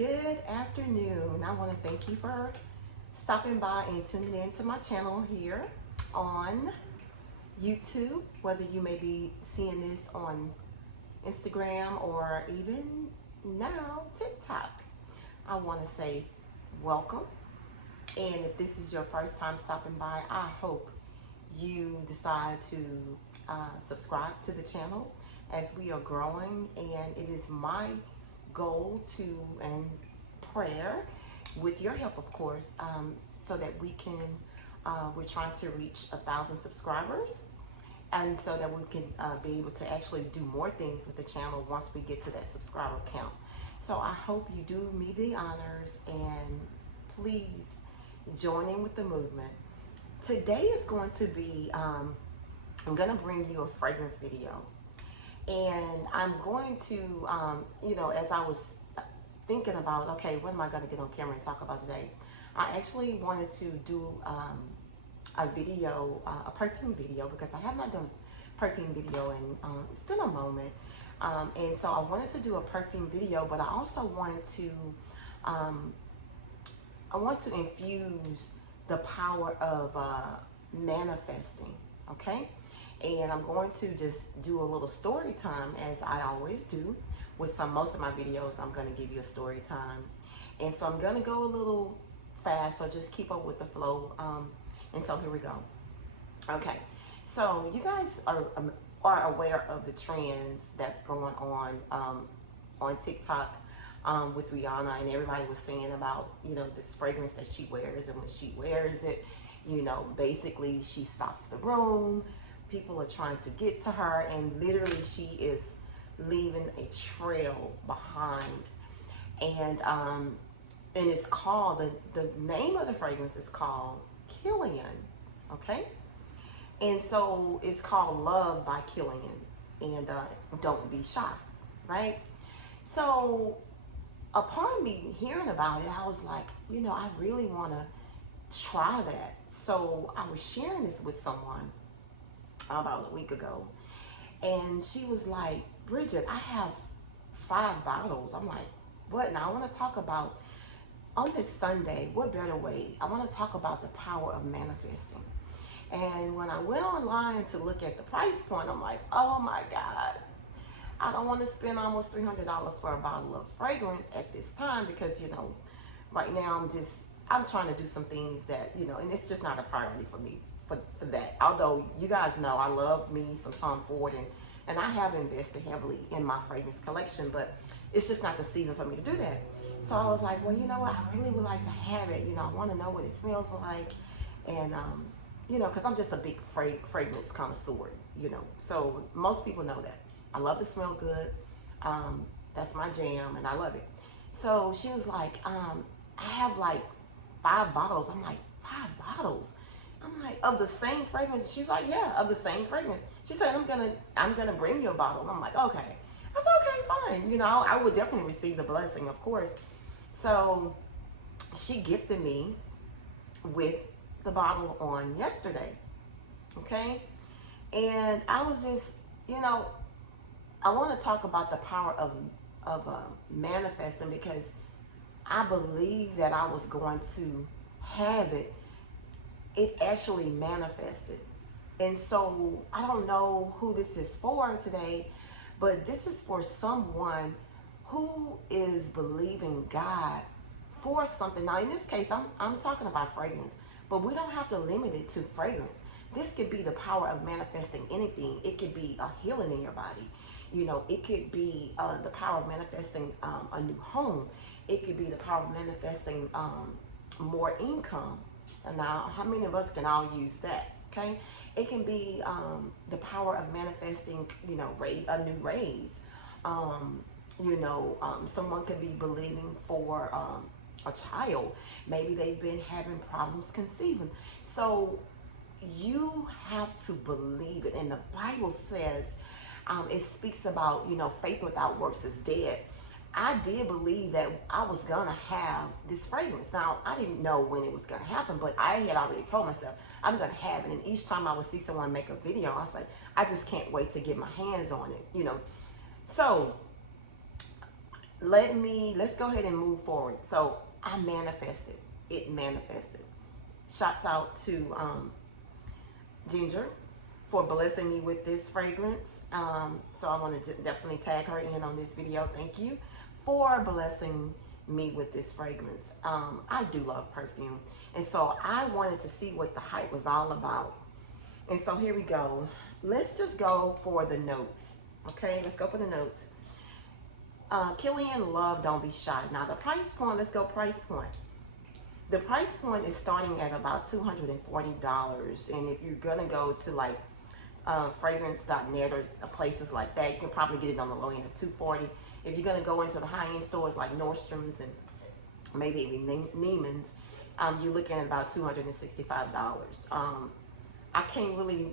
Good afternoon. I want to thank you for stopping by and tuning in to my channel here on YouTube, whether you may be seeing this on Instagram or even now TikTok. I want to say welcome. And if this is your first time stopping by, I hope you decide to subscribe to the channel as we are growing, and it is my goal to, and prayer with your help of course, so that we can we're trying to reach 1,000 subscribers, and so that we can be able to actually do more things with the channel once we get to that subscriber count. So I hope you do me the honors and please join in with the movement. Today is going to be I'm going to bring you a fragrance video, and I'm going to as I was thinking about, okay, what am I going to get on camera and talk about today, I actually wanted to do a video, a perfume video, because I have not done perfume video and it's been a moment, and so I wanted to do a perfume video, but I also wanted to infuse the power of manifesting, okay? And I'm going to just do a little story time, as I always do with most of my videos. I'm going to give you a story time, and so I'm going to go a little fast, so just keep up with the flow. And so here we go. Okay, so you guys are aware of the trends that's going on TikTok with Rihanna, and everybody was saying about this fragrance that she wears, and when she wears it, basically she stops the room. People are trying to get to her, and literally she is leaving a trail behind. And it's called, the name of the fragrance is called Killian, okay? And so it's called Love by Killian, and Don't Be Shy, right? So upon me hearing about it, I was like, I really want to try that. So I was sharing this with someone about a week ago, and she was like, Bridget, I have 5 bottles. I'm like, what? Now I want to talk about, on this Sunday, what better way? I want to talk about the power of manifesting. And when I went online to look at the price point, I'm like, oh my God, I don't want to spend almost $300 for a bottle of fragrance at this time, because right now I'm trying to do some things that and it's just not a priority for me for that. Although you guys know I love me some Tom Ford, and I have invested heavily in my fragrance collection, but it's just not the season for me to do that. So I was like, well, you know what, I really would like to have it. I want to know what it smells like, and because I'm just a big fragrance connoisseur, so most people know that I love to smell good. That's my jam, and I love it. So she was like, I have like 5 bottles. I'm like, 5 bottles? I'm like, of the same fragrance? She's like, yeah, of the same fragrance. She said, I'm gonna bring you a bottle. And I'm like, okay. I said, okay, fine. I would definitely receive the blessing, of course. So she gifted me with the bottle on yesterday, okay? And I was just, I want to talk about the power of manifesting, because I believe that I was going to have it. It actually manifested. And so I don't know who this is for today, but this is for someone who is believing God for something. Now in this case, I'm talking about fragrance, but we don't have to limit it to fragrance. This could be the power of manifesting anything. It could be a healing in your body. It could be the power of manifesting a new home. It could be the power of manifesting more income. And now, how many of us can all use that? Okay, it can be the power of manifesting, a new raise. Someone could be believing for a child. Maybe they've been having problems conceiving. So you have to believe it. And the Bible says, it speaks about, faith without works is dead. I did believe that I was gonna have this fragrance. Now, I didn't know when it was gonna happen, but I had already told myself I'm gonna have it. And each time I would see someone make a video, I was like, I just can't wait to get my hands on it, So let's go ahead and move forward. So I manifested. It manifested. Shouts out to Ginger for blessing me with this fragrance. So I want to definitely tag her in on this video. Thank you for blessing me with this fragrance. I do love perfume. And so I wanted to see what the hype was all about. And so here we go. Let's just go for the notes. Okay, let's go for the notes. Killian Love Don't Be Shy. Now the price point, let's go price point. The price point is starting at about $240. And if you're gonna go to like fragrance.net or places like that, you can probably get it on the low end of $240. If you're gonna go into the high-end stores like Nordstrom's and maybe even Neiman's, you're looking at about $265. I can't really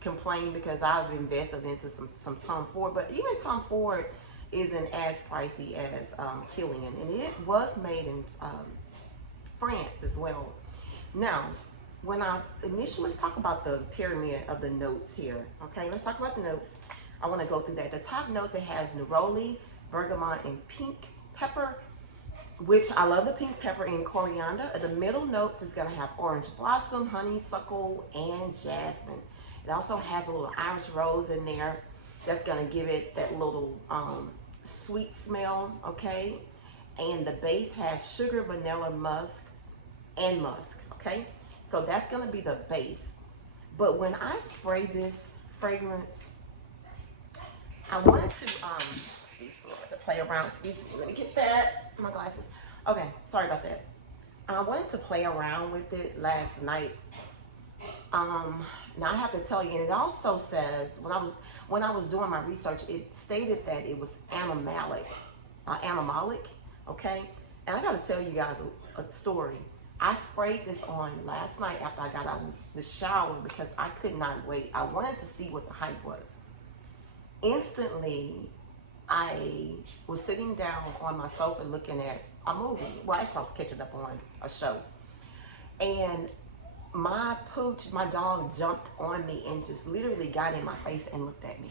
complain because I've invested into some Tom Ford, but even Tom Ford isn't as pricey as Killian, and it was made in France as well. Now, when I initially, let's talk about the pyramid of the notes here. Okay, let's talk about the notes. I want to go through that. The top notes, it has neroli, bergamot, and pink pepper, which I love the pink pepper and coriander. The middle notes is going to have orange blossom, honeysuckle, and jasmine. It also has a little Irish rose in there. That's going to give it that little sweet smell, okay? And the base has sugar, vanilla, musk, and musk, okay? So that's going to be the base. But when I spray this fragrance, I wanted to, excuse me, I want to play around. Excuse me, let me get that, my glasses. Okay, sorry about that. I wanted to play around with it last night. Now I have to tell you, and it also says, when I was doing my research, it stated that it was animalic, okay? And I gotta tell you guys a story. I sprayed this on last night after I got out of the shower because I could not wait. I wanted to see what the hype was. Instantly, I was sitting down on my sofa looking at a movie. Well, actually I was catching up on a show. And my pooch, my dog, jumped on me and just literally got in my face and looked at me.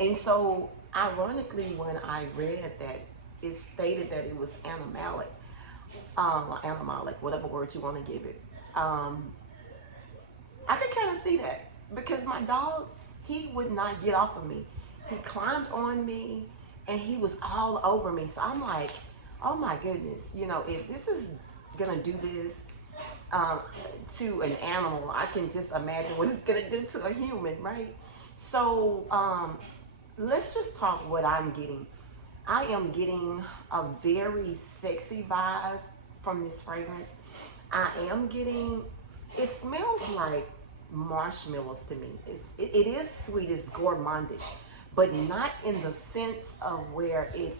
And so, ironically, when I read that, it stated that it was animalic, whatever word you want to give it. I could kind of see that because my dog, he would not get off of me. He climbed on me and he was all over me. So I'm like, oh my goodness, you know, if this is gonna do this to an animal, I can just imagine what it's gonna do to a human, right? So let's just talk what I'm getting. I am getting a very sexy vibe from this fragrance. I am getting, it smells like marshmallows to me. It is sweet, it's gourmandish, but not in the sense of where it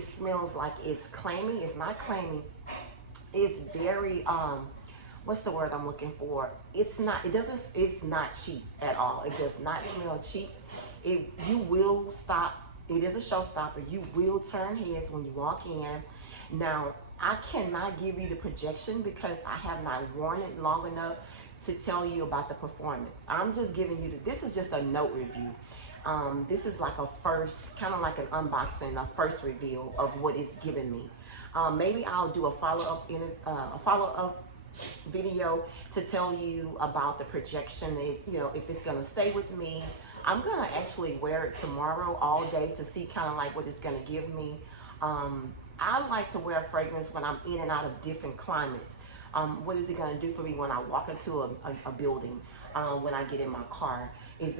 smells like it's clammy. It's not clammy. It's very, what's the word I'm looking for? It's not cheap at all. It does not smell cheap. You will stop. It is a showstopper. You will turn heads when you walk in. Now, I cannot give you the projection because I have not worn it long enough to tell you about the performance. I'm just giving you this is just a note review. This is like a first, kind of like an unboxing, a first reveal of what it's given me. Maybe I'll do a follow-up video to tell you about the projection. If it's gonna stay with me. I'm gonna actually wear it tomorrow all day to see kind of like what it's gonna give me. I like to wear a fragrance when I'm in and out of different climates. What is it gonna do for me when I walk into a building? When I get in my car, will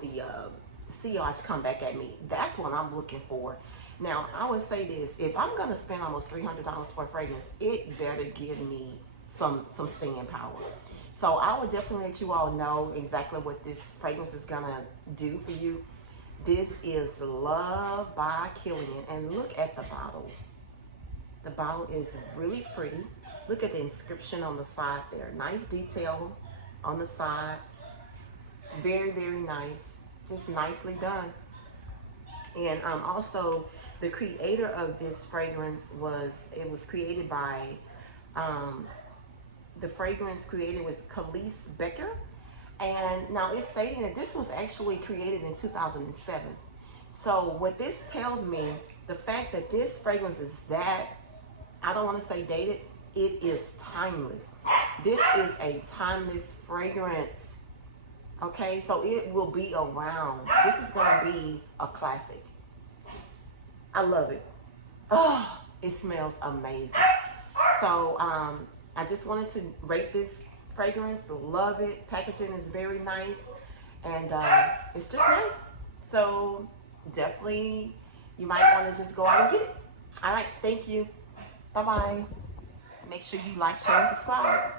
the sillage come back at me? That's what I'm looking for. Now, I would say this: if I'm gonna spend almost $300 for a fragrance, it better give me some staying power. So I would definitely let you all know exactly what this fragrance is gonna do for you. This is Love by Killian, and look at the bottle. The bottle is really pretty. Look at the inscription on the side there. Nice detail on the side. Very, very nice. Just nicely done. And also, the creator of this fragrance was created by, the fragrance created was Khalees Becker. And now it's stating that this was actually created in 2007. So what this tells me, the fact that this fragrance is that, I don't want to say dated, it is timeless. This is a timeless fragrance. Okay, so it will be around. This is going to be a classic. I love it. Oh, it smells amazing. So I just wanted to rate this fragrance. Love it. Packaging is very nice. And it's just nice. So definitely you might want to just go out and get it. All right, thank you. Bye-bye. Make sure you like, share, and subscribe.